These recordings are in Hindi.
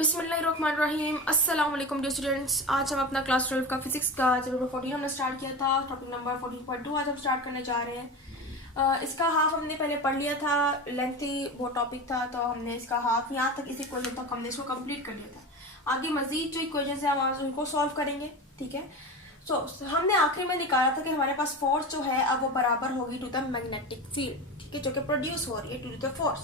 बिस्मिल्लाहिर्रहमानिर्रहीम। अस्सलाम वालेकुम डियर स्टूडेंट्स। आज हम अपना क्लास 12 का फिजिक्स का चैप्टर 14 हमने स्टार्ट किया था। टॉपिक नंबर 14.2 आज हम स्टार्ट करने जा रहे हैं। इसका हाफ हमने पहले पढ़ लिया था, लेंथी वो टॉपिक था, तो हमने इसका हाफ यहाँ तक इस इक्वेशन तक हमने इसको कंप्लीट कर लिया था। आगे मजीद जो इक्वेशन है हम आज उनको सॉल्व करेंगे, ठीक है। हमने आखिर में निकाला था कि हमारे पास फोर्स जो है अब वो बराबर होगी टू द मैग्नेटिक फील्ड, ठीक है, जो कि प्रोड्यूस हो रही है टू द फोर्स।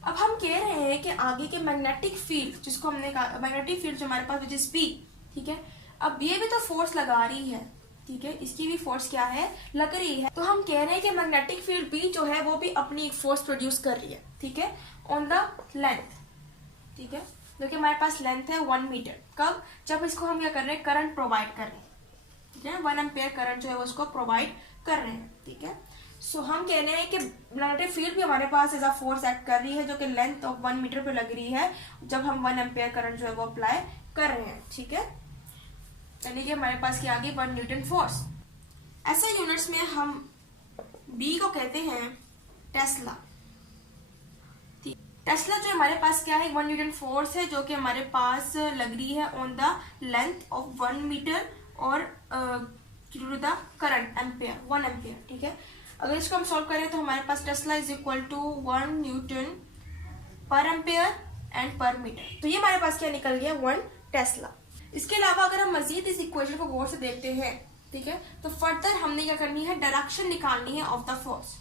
अब हम कह रहे हैं कि आगे के मैग्नेटिक फील्ड, जिसको हमने कहा मैग्नेटिक फील्ड जो हमारे पास विच इज पी, ठीक है। अब ये भी तो फोर्स लगा रही है, ठीक है, इसकी भी फोर्स क्या है, लग रही है। तो हम कह रहे हैं कि मैग्नेटिक फील्ड बी जो है वो भी अपनी एक फोर्स प्रोड्यूस कर रही है, ठीक है, ऑन द लेंथ, ठीक है, जो कि हमारे पास लेंथ है 1 मीटर। कब? जब इसको हम क्या कर रहे हैं, करंट प्रोवाइड कर रहे हैं, ठीक है, 1 एम्पेयर करंट जो है वो उसको प्रोवाइड कर रहे हैं, ठीक है। हम कह रहे हैं कि मैग्नेटिक फील्ड भी हमारे पास एज अ फोर्स एक्ट कर रही है, जो कि लेंथ ऑफ 1 मीटर पे लग रही है जब हम 1 एम्पेयर करंट जो है वो अप्लाई कर रहे हैं, ठीक है। चलिए हमारे पास क्या आ गई, 1 न्यूटन फोर्स। ऐसे यूनिट्स में हम बी को कहते हैं टेस्ला। टेस्ला जो हमारे पास क्या है, 1 न्यूटन फोर्स है जो कि हमारे पास लग रही है on the length of 1 metre और to the current ampere 1 ampere, ठीक है। अगर इसको हम सॉल्व करें तो हमारे पास tesla is equal to 1 newton per ampere and per metre. तो ये हमारे पास क्या निकल गया, 1 टेस्ला। इसके अलावा अगर हम मजीद इस इक्वेशन को गौर से देखते हैं, ठीक है, तो फर्दर हमने क्या करनी है, डायरेक्शन निकालनी है ऑफ द फोर्स,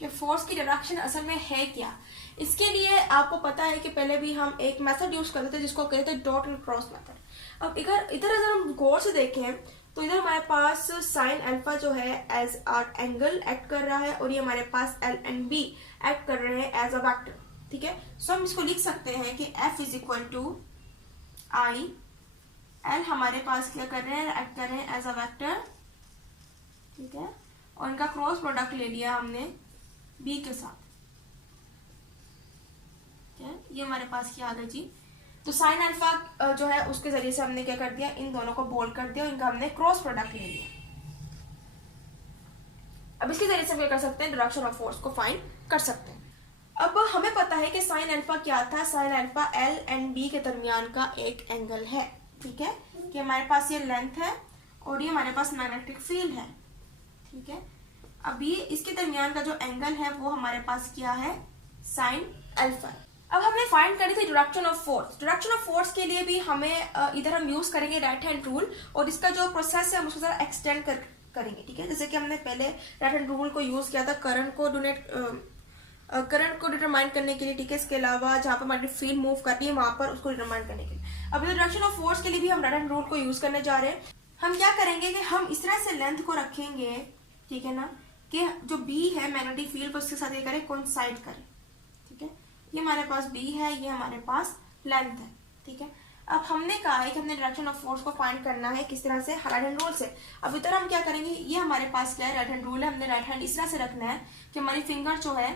कि फोर्स की डायरेक्शन असल में है क्या। इसके लिए आपको पता है कि पहले भी हम एक मेथड यूज करते थे जिसको कहते हैं डॉट एंड क्रॉस मेथड। अब इधर अगर हम गौर से देखें तो इधर हमारे पास साइन अल्फा जो है एज आर एंगल एक्ट कर रहा है और ये हमारे पास एल एंड बी एक्ट कर रहे हैं एज अ वेक्टर, ठीक है। हम इसको लिख सकते हैं कि F is equal to I L हमारे पास क्या कर रहे हैं, एक्ट कर रहे हैं एज अ वेक्टर, ठीक है, और इनका क्रॉस प्रोडक्ट ले लिया हमने बी के साथ, ठीक है। ये हमारे पास क्या आ गया जी, तो साइन अल्फा जो है उसके जरिए से हमने क्या कर दिया, इन दोनों को बोल्ड कर दिया और इनका हमने क्रॉस प्रोडक्ट ले लिया। अब इसके जरिए से हम क्या कर सकते हैं, डायरेक्शन ऑफ फोर्स को फाइंड कर सकते हैं। अब हमें पता है कि साइन अल्फा क्या था, sine alpha L and B के दरमियान का एक एंगल है, ठीक है, कि हमारे पास ये लेंथ है और ये हमारे पास मैग्नेटिक फील्ड है, ठीक है। अभी इसके दरमियान का जो एंगल है वो हमारे पास क्या है, साइन अल्फा। अब हमने फाइंड करी थी direction of force. Direction of force के लिए भी हमें इधर हम यूज करेंगे राइट हैंड रूल और इसका जो प्रोसेस है हम उसको जरा एक्सटेंड करेंगे, ठीक है। जैसे कि हमने पहले राइट हैंड रूल को यूज किया था करंट को डिटरमाइन करने के लिए, ठीक है। इसके अलावा जहाँ पर हमारी फील्ड मूव करती है वहां पर उसको डिटरमाइन करने के लिए। अब डायरेक्शन ऑफ फोर्स के लिए भी हम राइट हैंड रूल को यूज करने जा रहे हैं। हम क्या करेंगे कि हम इस तरह से लेंथ को रखेंगे, ठीक है ना, कि जो बी है मैग्नेटिक फील्ड उसके साथ ये करें, कोइंसाइड करें, ठीक है। ये हमारे पास बी है, ये हमारे पास लेंथ है, ठीक है। अब हमने कहा है कि हमने डायरेक्शन ऑफ फोर्स को फाइंड करना है किस तरह से, राइट हैंड रूल से। अब इधर हम क्या करेंगे, ये हमारे पास क्या है, राइट हैंड रूल है, हमने राइट हैंड इस तरह से रखना है कि हमारी फिंगर जो है,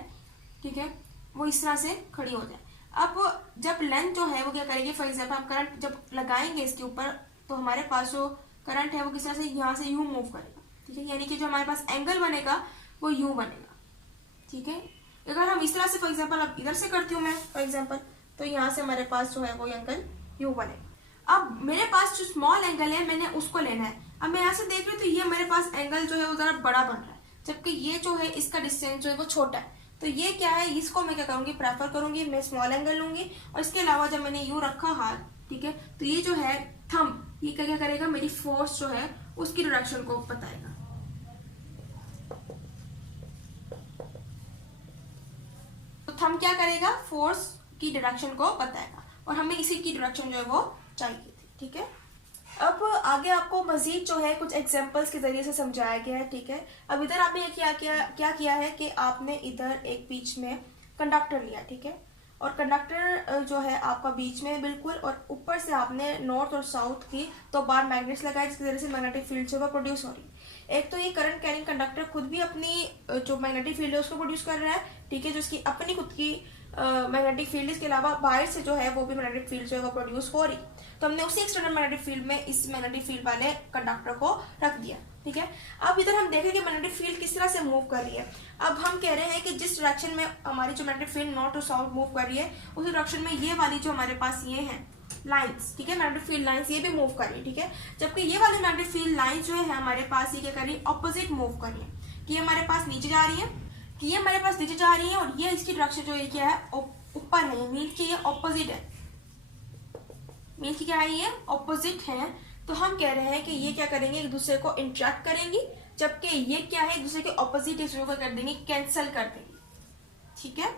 ठीक है, वो इस तरह से खड़ी हो जाए। अब जब लेंथ जो है वो क्या करेगी, फॉर एग्जाम्पल हम करंट जब लगाएंगे इसके ऊपर तो हमारे पास जो करंट है वो किस तरह से यहाँ से यूं मूव करेगा, ठीक है, यानी कि जो हमारे पास एंगल बनेगा वो यूं बनेगा, ठीक है। अगर हम इस तरह से फॉर एग्जांपल अब इधर से करती हूँ मैं फॉर एग्जांपल, तो यहाँ से हमारे पास जो है वो एंगल यू बनेगा। अब मेरे पास जो स्मॉल एंगल है मैंने उसको लेना है। अब मैं यहाँ से देख रही हूँ तो ये मेरे पास एंगल जो है वो जरा बड़ा बन रहा है, जबकि ये जो है इसका डिस्टेंस जो है वो छोटा है। तो ये क्या है, इसको मैं क्या करूंगी, प्रेफर करूंगी, मैं स्मॉल एंगल लूंगी। और इसके अलावा जब मैंने यू रखा हाथ, ठीक है, तो ये जो है थंब, ये क्या करेगा, मेरी फोर्स जो है उसकी डायरेक्शन को बताएगा। हम क्या करेगा, फोर्स की डायरेक्शन को बताएगा और हमें इसी की डायरेक्शन जो है वो चाहिए थी, ठीक है। अब आगे आपको मजीद जो है कुछ एग्जांपल्स के जरिए से समझाया गया है, ठीक है। अब इधर आपने क्या किया है कि आपने इधर एक बीच में कंडक्टर लिया, ठीक है, और कंडक्टर जो है आपका बीच में बिल्कुल, और ऊपर से आपने नॉर्थ और साउथ की 2 बार मैग्नेट्स लगाए जिसकी वजह से मैग्नेटिक फील्ड जो है प्रोड्यूस हो रही है। एक तो ये करंट कैरिंग कंडक्टर खुद भी अपनी जो मैग्नेटिक फील्ड है उसको प्रोड्यूस कर रहा है, ठीक है, जो उसकी अपनी खुद की मैग्नेटिक फील्ड, इसके अलावा बाहर से जो है वो भी मैग्नेटिक फील्ड जो है वो प्रोड्यूस हो रही। तो हमने उसी एक्सटर्नल मैग्नेटिक फील्ड में इस मैग्नेटिक फील्ड वाले कंडक्टर को रख दिया, ठीक है। अब इधर हम देखें कि मैग्नेटिक फील्ड किस तरह से मूव कर रही है। अब हम कह रहे हैं कि जिस डायरेक्शन में हमारी जो magnetic field north to south move कर रही है, उस डायरेक्शन में ये वाली जो हमारे पास ये है लाइंस, ठीक है, मैग्नेटिक फील्ड लाइंस, ये भी मूव कर रही है, ठीक है। जबकि ये वाली मैग्नेटिक फील्ड लाइंस जो है हमारे पास, ये क्या कर रही है, ऑपोजिट मूव कर रही है, कि ये हमारे पास नीचे जा रही है, कि ये हमारे पास नीचे जा रही है, और ये इसकी डायरेक्शन जो है क्या है, ऊपर है, मीन्स कि ये ऑपोजिट है, मीन्स कि क्या है, ये ऑपोजिट है। तो हम कह रहे हैं कि ये क्या करेंगे, एक दूसरे को इंटरेक्ट करेंगी, जबकि ये क्या है, एक दूसरे के ऑपोजिट इसको कर देंगे, कैंसिल कर देंगे, ठीक है।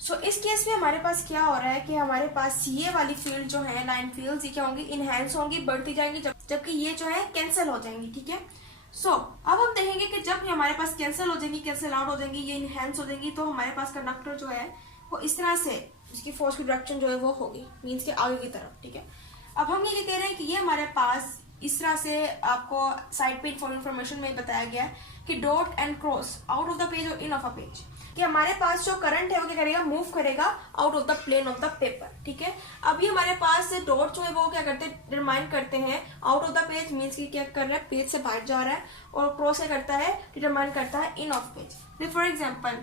सो इस केस में हमारे पास क्या हो रहा है कि हमारे पास ये वाली फील्ड जो है, लाइन फील्ड, ये क्या होंगी, इनहेंस होंगी, बढ़ती जाएंगी, जबकि ये जो है कैंसिल हो जाएंगी, ठीक है। सो अब हम देखेंगे कि जब हमारे पास कैंसिल हो जाएंगी, कैंसिल आउट हो जाएंगी, ये इनहेंस हो जाएंगी, तो हमारे पास कंडक्टर जो है वो इस तरह से, इसकी फोर्स की डायरेक्शन जो है वो होगी, मीन्स के आगे की तरफ, ठीक है। अब हम ये कह रहे हैं कि ये हमारे पास इस तरह से, आपको साइड पे इन्फॉर्मेशन में बताया गया है कि dot and cross out of the page और इन ऑफ अ पेज, कि हमारे पास जो करंट है वो क्या करेगा, मूव करेगा out of the plane of the paper, ठीक है। अभी हमारे पास डॉट जो है वो क्या करते हैं, डिटरमाइन करते हैं out of the page, means की क्या कर रहा है, पेज से बाहर जा रहा है, और क्रॉस क्या करता है, डिटरमाइन करता है इन ऑफ पेज। फॉर एग्जाम्पल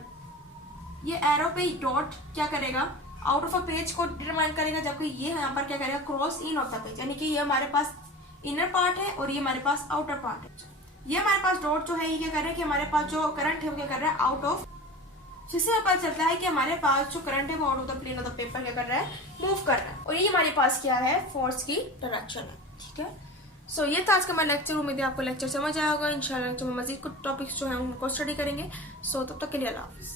ये एरो पे डॉट क्या करेगा, आउट ऑफ अ पेज को डिटरमाइन करेगा, जबकि ये यहाँ पर क्या करेगा, cross in of the page, यानी कि ये हमारे पास इनर पार्ट है और ये हमारे पास आउटर पार्ट है। ये हमारे पास डॉट जो है ये क्या कर रहा है कि हमारे पास जो करंट है वो क्या कर रहा है, आउट ऑफ, जिससे हमें पता चलता है कि हमारे पास जो करंट है वो out of the plane of the paper क्या कर रहा है, मूव कर रहा है, और ये हमारे पास क्या है, फोर्स की डायरेक्शन है, ठीक है। सो ये था आज का हमारा लेक्चर। उम्मीद है आपको लेक्चर समझ आया होगा। इंशाल्लाह जो मजीद कुछ टॉपिक्स जो है उनको स्टडी करेंगे। सो तब तक के लिए अल्लाह हाफिज़।